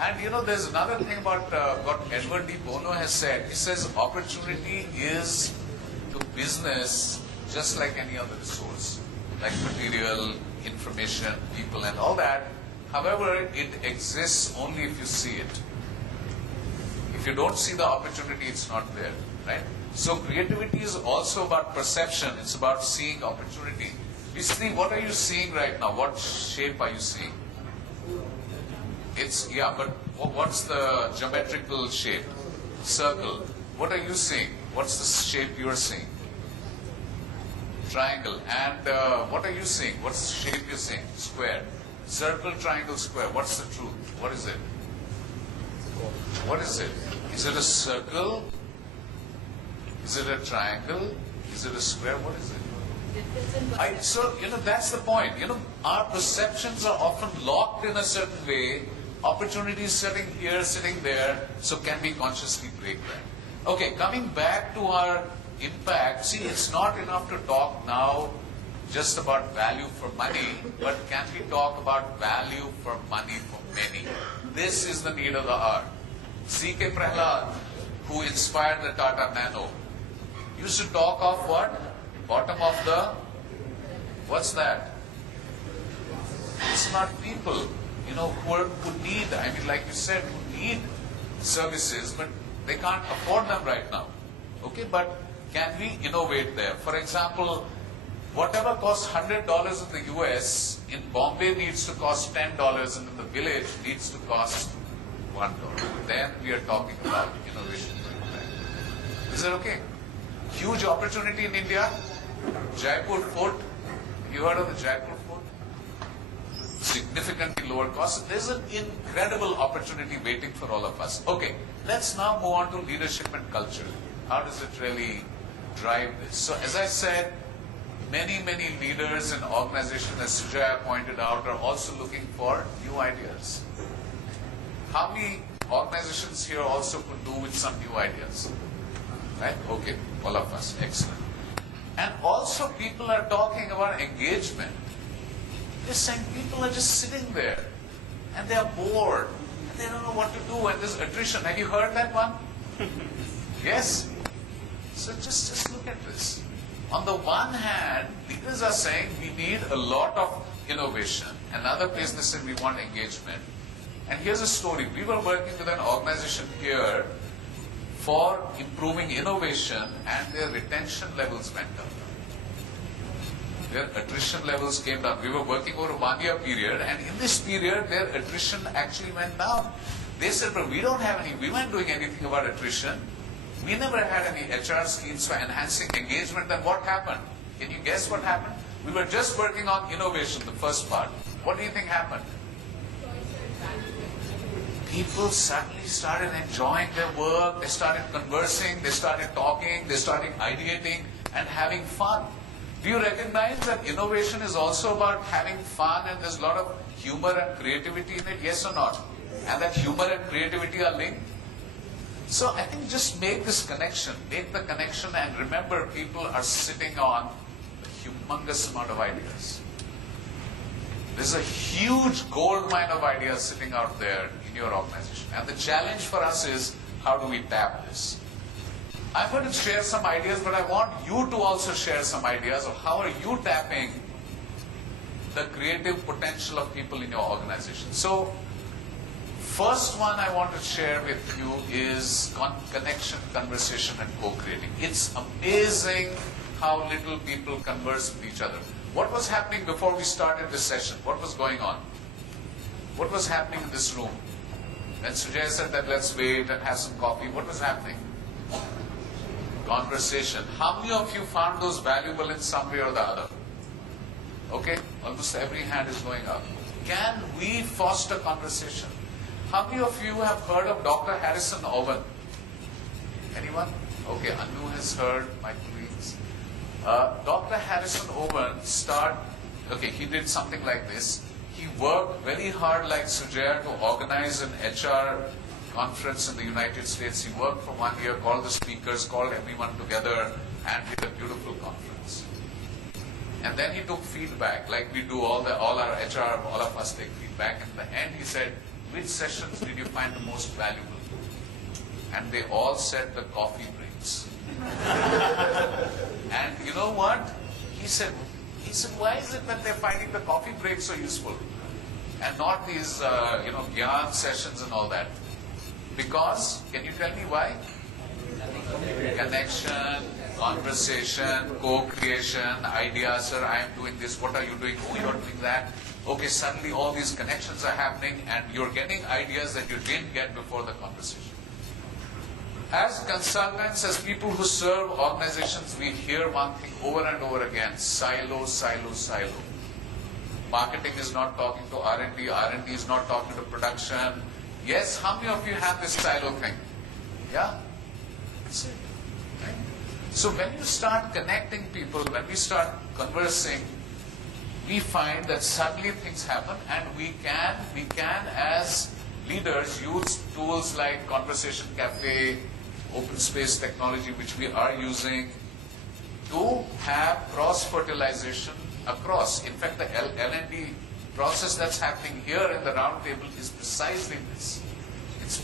And you know, there's another thing about what Edward D. Bono has said. He says opportunity is to business just like any other resource, like material, information, people, and all that. However, it exists only if you see it. If you don't see the opportunity, it's not there, right? So creativity is also about perception. It's about seeing opportunity. Basically, what are you seeing right now? What shape are you seeing? It's, yeah, but what's the geometrical shape? Circle. What are you seeing? What's the shape you're seeing? Triangle. And what are you seeing? What's the shape you're seeing? Square. Circle, triangle, square. What's the truth? What is it? What is it? Is it a circle? Is it a triangle? Is it a square? What is it? So, you know, that's the point. You know, our perceptions are often locked in a certain way. Opportunities sitting here, sitting there, so can we consciously break that? Okay, coming back to our impact, see, it's not enough to talk now just about value for money, but can we talk about value for money for many? This is the need of the hour. C.K. Prahlad, who inspired the Tata Nano, used to talk of what? Bottom of the, what's that? It's not people, you know, who need, I mean, like you said, who need services, but they can't afford them right now. Okay, but can we innovate there? For example, whatever costs $100 in the US, in Bombay needs to cost $10, and in the village needs to cost $1. Then we are talking about innovation. Is that okay? Huge opportunity in India. Jaipur Fort. You heard of the Jaipur Fort? Significantly lower cost. There's an incredible opportunity waiting for all of us. Okay, let's now move on to leadership and culture. How does it really drive this? So as I said, many leaders and organizations, as Sujaya pointed out, are also looking for new ideas. How many organizations here also could do with some new ideas? Right? Okay, all of us. Excellent. And also people are talking about engagement. They're saying people are just sitting there and they are bored and they don't know what to do, and there's attrition. Have you heard that one? Yes? So just look at this. On the one hand, leaders are saying we need a lot of innovation. Another place they said we want engagement. And here's a story. We were working with an organization here for improving innovation, and their retention levels went up. Their attrition levels came down. We were working over a 1-year period, and in this period, their attrition actually went down. They said, but we don't have any, we weren't doing anything about attrition. We never had any HR schemes for enhancing engagement. Then what happened? Can you guess what happened? We were just working on innovation, the first part. What do you think happened? People suddenly started enjoying their work, they started conversing, they started talking, they started ideating and having fun. Do you recognize that innovation is also about having fun, and there's a lot of humor and creativity in it, yes or not? And that humor and creativity are linked? So I think just make this connection, make the connection, and remember people are sitting on a humongous amount of ideas. There's a huge gold mine of ideas sitting out there in your organization. And the challenge for us is, how do we tap this? I'm going to share some ideas, but I want you to also share some ideas of how are you tapping the creative potential of people in your organization. So, first one I want to share with you is connection, conversation, and co-creating. It's amazing how little people converse with each other. What was happening before we started this session? What was going on? What was happening in this room? When Sujay said that let's wait and have some coffee, what was happening? Conversation. How many of you found those valuable in some way or the other? Okay, almost every hand is going up. Can we foster conversation? How many of you have heard of Dr. Harrison Owen? Anyone? Okay, Anu has heard, my colleagues. Dr. Harrison Owen he did something like this. He worked very hard like Sujaya to organize an HR conference in the United States. He worked for 1 year, called the speakers, called everyone together, and did a beautiful conference. And then he took feedback, like we do all our HR, all of us take feedback. And in the end he said, which sessions did you find the most valuable? And they all said the coffee breaks. And you know what? He said, why is it that they're finding the coffee breaks so useful? And not these, Gyan sessions and all that. Because, can you tell me why? Connection, conversation, co-creation, ideas, sir, I am doing this, what are you doing? Oh, you're doing that. Okay, suddenly all these connections are happening and you're getting ideas that you didn't get before the conversation. As consultants, as people who serve organizations, we hear one thing over and over again: silo, silo, silo. Marketing is not talking to R&D, R&D is not talking to production. Yes, how many of you have this silo thing? Yeah? That's it. Right? So when you start connecting people, when we start conversing, we find that suddenly things happen, and we can as leaders use tools like Conversation Cafe, open space technology, which we are using, to have cross-fertilization across. In fact, the L&D process that's happening here in the roundtable is precisely this. It's